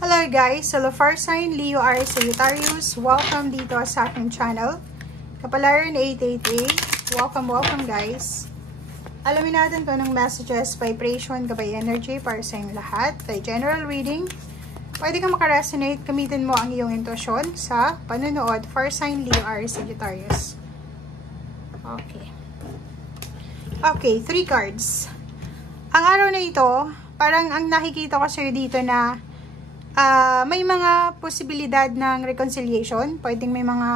Hello guys! Hello Fire Sign, Leo, Aries, Sagittarius. Welcome dito sa aking channel. Kapalaran 888. Welcome guys. Alamin natin to ng messages, vibration, gabay energy para sa inyong lahat. Kay general reading, pwede kang makaresonate. Gamitin mo ang iyong intuition sa panunood. Fire Sign, Leo, Aries, Sagittarius. Okay, 3 cards. Ang araw na ito, parang ang nakikita ko sa'yo dito na may mga posibilidad ng reconciliation. Pwedeng may mga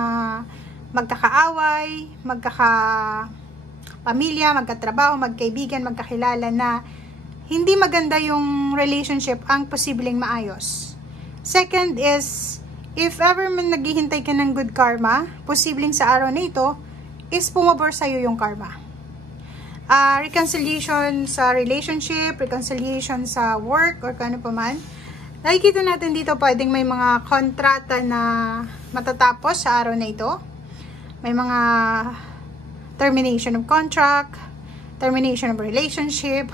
magkakaaway, magkakapamilya, magkatrabaho, magkaibigan, magkakilala na hindi maganda yung relationship ang posibleng maayos. Second is, if ever man naghihintay ka ng good karma, posibleng sa araw na ito, is pumabor sa'yo yung karma. Reconciliation sa relationship, reconciliation sa work, or kano pa man. Nakikita natin dito pwedeng may mga kontrata na matatapos sa araw na ito. May mga termination of contract, termination of relationship,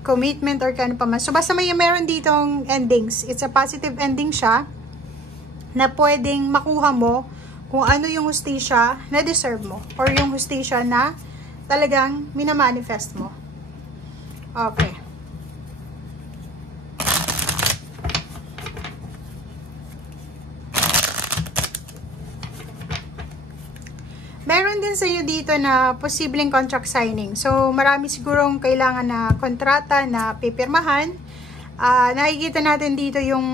commitment, or kano pa man. So basta meron ditong endings. It's a positive ending siya na pwedeng makuha mo kung ano yung hustisya na deserve mo or yung hustisya na talagang minamanifest mo. Okay. Meron din sa inyo dito na posibleng contract signing. So, marami sigurong kailangan na kontrata na pipirmahan. Nakikita natin dito yung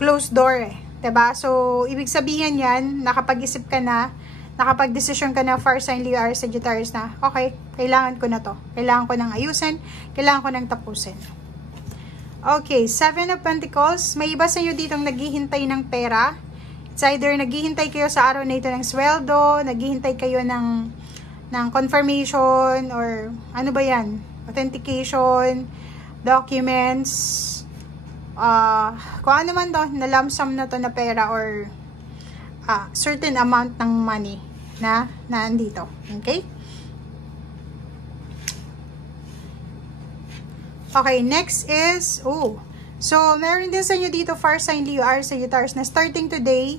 closed door eh. Diba? So, ibig sabihin yan, nakapag-isip ka na, nakapag-desisyon ka na, Fire Sign, Leo, Aries, Sagittarius na, okay, kailangan ko na to. Kailangan ko nang ayusin, kailangan ko nang tapusin. Okay, 7 of Pentacles. May iba sa inyo ditong naghihintay ng pera. It's either naghihintay kayo sa araw na ito ng sweldo, naghihintay kayo ng confirmation, or ano ba yan? Authentication, documents, kung ano man to, na lump sum na to na pera, or certain amount ng money na nandito. Okay? Okay, next is, so, meron din sa inyo dito, Fire Sign, Leo, Aries, Sagittarius, na starting today,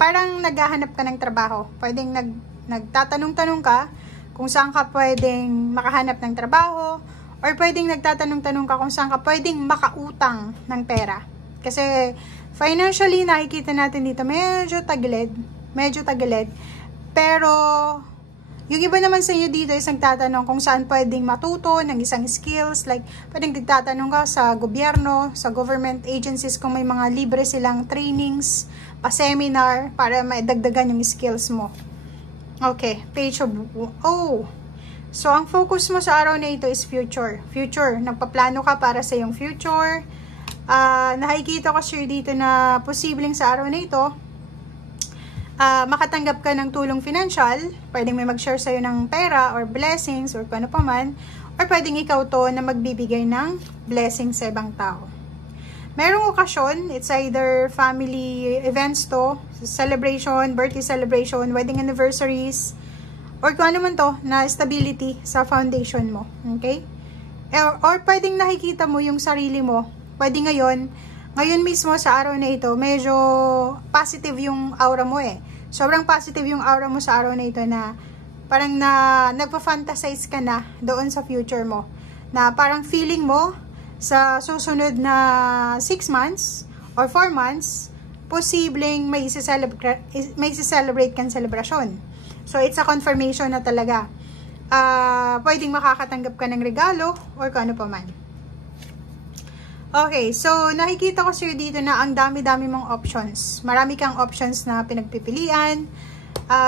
parang naghahanap ka ng trabaho. Pwedeng nagtatanong-tanong ka kung saan ka pwedeng makahanap ng trabaho, or pwedeng nagtatanong-tanong ka kung saan ka pwedeng makautang ng pera. Kasi, financially, nakikita natin dito, medyo tagilid. Pero, yung iba naman sa inyo dito is nagtatanong kung saan pwedeng matuto ng isang skills. Like, pwedeng nagtatanong ka sa gobyerno, sa government agencies kung may mga libre silang trainings, pa-seminar, para maidagdagan yung skills mo. Okay, page of... So, ang focus mo sa araw na ito is future. Future. Nagpaplano ka para sa iyong future. Nakikita ko sir dito na posibleng sa araw na ito, makatanggap ka ng tulong financial, pwedeng may mag-share sa'yo ng pera or blessings or paano pa man, or pwedeng ikaw to na magbibigay ng blessings sa ibang tao. Merong okasyon, it's either family events to, celebration, birthday celebration, wedding anniversaries, or kung ano man to na stability sa foundation mo. Okay? Or pwedeng nakikita mo yung sarili mo, pwede ngayon mismo sa araw na ito, medyo positive yung aura mo eh. Sobrang positive yung aura mo sa araw na ito na parang nagpa-fantasize ka na doon sa future mo. Na parang feeling mo sa susunod na 6 months or 4 months, posibleng may isi-celebrate kang celebration. So, it's a confirmation na talaga. Pwedeng makakatanggap ka ng regalo or kung ano pa man. Okay, so nakikita ko sir dito na ang dami-dami mong options. Marami kang options na pinagpipilian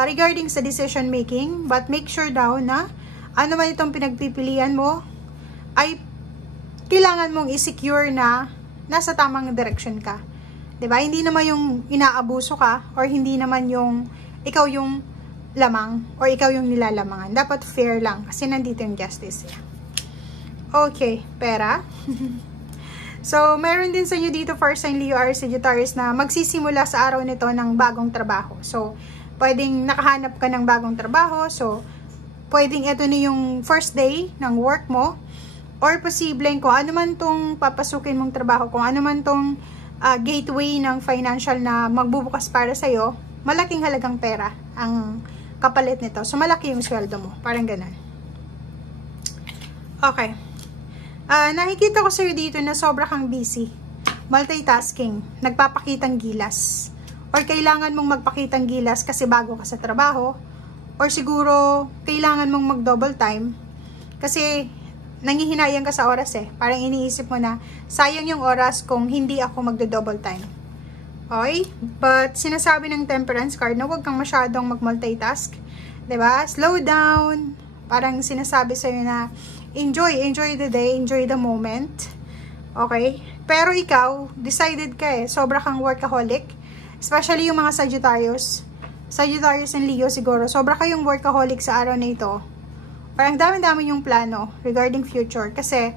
regarding sa decision making, but make sure daw na ano man itong pinagpipilian mo ay kailangan mong i-secure na nasa tamang direction ka. 'Di ba? Hindi naman yung inaabuso ka or hindi naman yung ikaw yung lamang or ikaw yung nilalamangan. Dapat fair lang kasi nandito yung justice. Okay, pera. So, meron din sa inyo dito, Fire Sign, Leo, Aries, Sagittarius, na magsisimula sa araw nito ng bagong trabaho. So, pwedeng nakahanap ka ng bagong trabaho. So, pwedeng ito na yung first day ng work mo. or posibleng kung ano man tong papasukin mong trabaho, kung ano man tong gateway ng financial na magbubukas para sa'yo, malaking halagang pera ang kapalit nito. So, malaki yung sweldo mo. Parang ganun. Okay. Nakikita ko sa'yo dito na sobra kang busy. Multitasking. Nagpapakitang gilas. Or kailangan mong magpakitang gilas kasi bago ka sa trabaho. Or siguro, kailangan mong mag-double time. Kasi, nangihinayang ka sa oras eh. Parang iniisip mo na, sayang yung oras kung hindi ako magdo-double time. Okay? But, sinasabi ng temperance card na huwag kang masyadong mag-multitask. Diba? Slow down. Parang sinasabi sa'yo na, enjoy the day, enjoy the moment. Okay? Pero ikaw, decided ka eh, sobra kang workaholic. Especially yung mga Sagittarius and Leo siguro, sobra kayong workaholic sa araw na ito. Parang dami-dami yung plano regarding future. Kasi,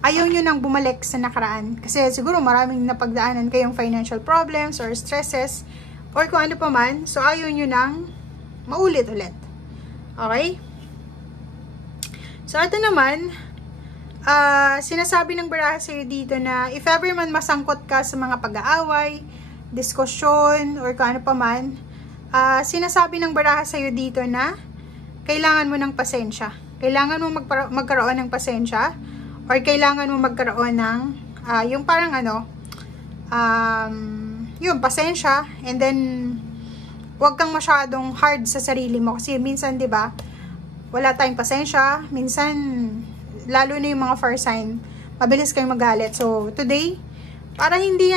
ayaw nyo nang bumalik sa nakaraan. Kasi siguro maraming napagdaanan kayong financial problems or stresses or kung ano pa man. So, ayaw nyo nang maulit ulit. Okay? So, ito naman, sinasabi ng baraha sa'yo dito na if ever man masangkot ka sa mga pag-aaway, diskusyon, or kung ano pa man, sinasabi ng baraha sa'yo dito na kailangan mo ng pasensya. Kailangan mo magkaroon ng pasensya or kailangan mo magkaroon ng yung parang yung pasensya, and then huwag kang masyadong hard sa sarili mo kasi minsan 'di ba wala tayong pasensya, minsan lalo na yung mga fire sign mabilis kayong magalit. So today para hindi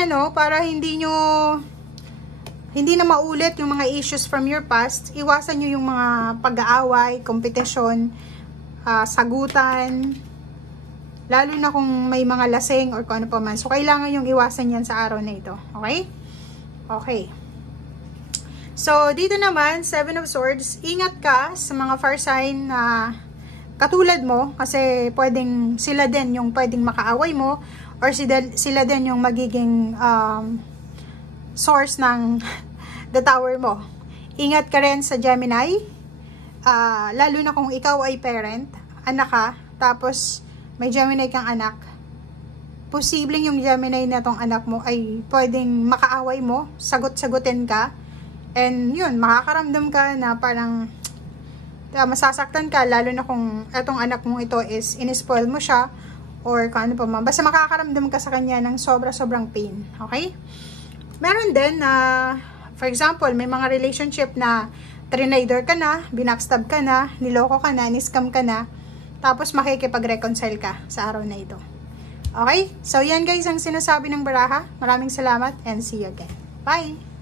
na maulit yung mga issues from your past, iwasan nyo yung mga pag-aaway, kompetisyon, sagutan, lalo na kung may mga lasing or kung ano pa man. So, kailangan yung iwasan yan sa araw na ito. Okay? Okay. So, dito naman, 7 of Swords, ingat ka sa mga fire sign na katulad mo, kasi pwedeng sila din yung pwedeng makaaway mo, or sila din yung magiging source ng the tower mo. Ingat ka rin sa Gemini, lalo na kung ikaw ay parent, anak ka, tapos may Gemini kang anak, posibleng yung Gemini na tong anak mo ay pwedeng makaaway mo, sagot-sagutin ka, and yun, makakaramdam ka na parang masasaktan ka, lalo na kung etong anak mo ito is inispoil mo siya, or kung ano pa man. Basta makakaramdam ka sa kanya ng sobra-sobrang pain. Okay? Meron din na, for example, may mga relationship na trinader ka na, binackstab ka na, niloko ka na, niscam ka na, tapos makikipag-reconcile ka sa araw na ito. Okay? So, yan guys ang sinasabi ng baraha. Maraming salamat and see you again. Bye!